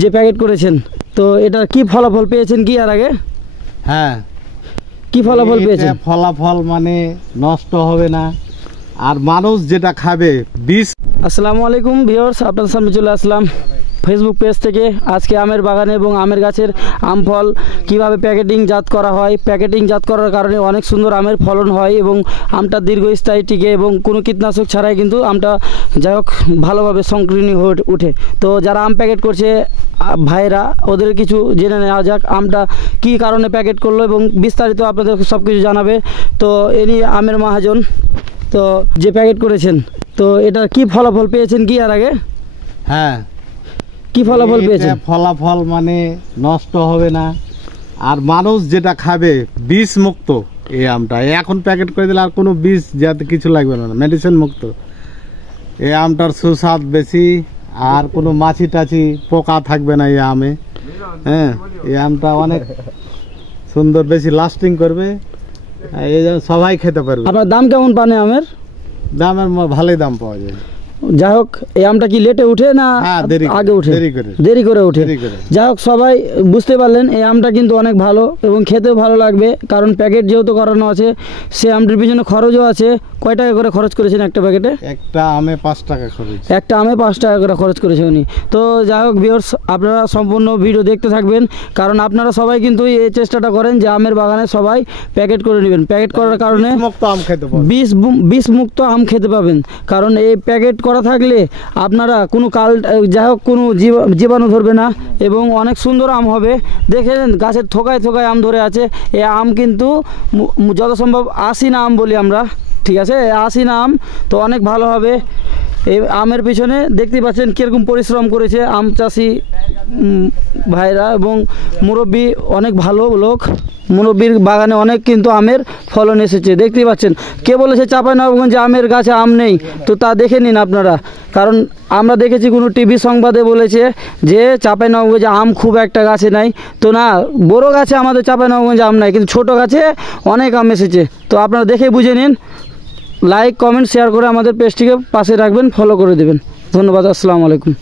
যে প্যাকেট করেছেন, তো এটা কি ফলাফল পেয়েছেন কি এর আগে? হ্যাঁ, কি ফলাফল পেয়েছেন? ফলাফল মানে নষ্ট হবে না, আর মানুষ যেটা খাবে বিষ। আসসালামু আলাইকুম ভিউয়ার্স, আপনাদের সামনে চলে আসলাম ফেসবুক পেজ থেকে। আজকে আমের বাগানে এবং আমের গাছের আম ফল কীভাবে প্যাকেটিংজাত করা হয়, প্যাকেটিংজাত করার কারণে অনেক সুন্দর আমের ফলন হয় এবং আমটা দীর্ঘস্থায়ী টিকে এবং কোনো কীটনাশক ছাড়াই কিন্তু আমটা যাই হোক ভালোভাবে সংকীর্ণ হয়ে ওঠে। তো যারা আম প্যাকেট করছে ভাইরা, ওদের কিছু জেনে নেওয়া যাক আমটা কী কারণে প্যাকেট করলো এবং বিস্তারিত আপনাদের সব কিছু জানাবে। তো এনি আমের মহাজন, তো যে প্যাকেট করেছেন, তো এটা কি ফলাফল পেয়েছেন কি এর আগে? হ্যাঁ, কি ফলাফল পেয়েছেন? ফলাফল মানে নষ্ট হবে না, আর মানুষ যেটা খাবে বিষ মুক্ত এই আমটা। এখন প্যাকেট করে দিলে আর কোনো বিষ যাতে কিছু লাগবে না, মেডিসিন মুক্ত। এই আমটার সুস্বাদ বেশি, আর কোনো মাছি টাছি পোকা থাকবে না এই আমে। হ্যাঁ, এই আমটা অনেক সুন্দর, বেশি লাস্টিং করবে, এই জন্য সবাই খেতে পারবে। আপনার দাম কেমন পান আমের? দামের ভালোই দাম পাওয়া যায়। যাই হোক, এই আমটা কি লেটে উঠে না আগে উঠে? দেরি করে উঠে। যাই হোক, সবাই বুঝতে পারলেন এই আমটা কিন্তু অনেক ভালো এবং খেতেও ভালো লাগবে, কারণ প্যাকেট যেহেতু করানো আছে। সে আমটির পিছনে খরচও আছে। কয় টাকা করে খরচ করেছেন একটা প্যাকেটে? একটা আমে 5 টাকা খরচ। একটা আমে 5 টাকা করে খরচ করেছে উনি। তো যাই হোক ভিউয়ার্স, আপনারা সম্পূর্ণ ভিডিও দেখতে থাকবেন, কারণ আপনারা সবাই কিন্তু এই চেষ্টাটা করেন যে আমের বাগানে সবাই প্যাকেট করে নেবেন। প্যাকেট করার কারণে বিষ মুক্ত আম খেতে পাবেন, কারণ এই প্যাকেট করা থাকলে আপনারা কোনো যাই হোক কোনো জীবাণু ধরবে না এবং অনেক সুন্দর আম হবে। দেখেন গাছের থোকায় থোকায় আম ধরে আছে। এই আম কিন্তু যত সম্ভব আশিনা আম বলি আমরা, ঠিক আছে? আশিনা আম, তো অনেক ভালো হবে। এই আমের পিছনে দেখতে পাচ্ছেন কীরকম পরিশ্রম করেছে আম চাষি ভাইরা এবং মুরব্বি, অনেক ভালো লোক। মুরব্বির বাগানে অনেক কিন্তু আমের ফলন এসেছে, দেখতেই পাচ্ছেন। কে বলেছে চাঁপাইনবাবগঞ্জে আমের গাছে আম নেই? তো তা দেখে নিন আপনারা, কারণ আমরা দেখেছি কোনো টিভি সংবাদে বলেছে যে চাঁপাইনবাবগঞ্জে আম খুব একটা গাছে নাই। তো না, বড় গাছে আমাদের চাঁপাইনবাবগঞ্জে আম নাই, কিন্তু ছোট গাছে অনেক আম এসেছে। তো আপনারা দেখে বুঝে নিন। লাইক, কমেন্ট, শেয়ার করে আমাদের পেজটিকে পাশে রাখবেন, ফলো করে দেবেন। ধন্যবাদ। আসসালামু আলাইকুম।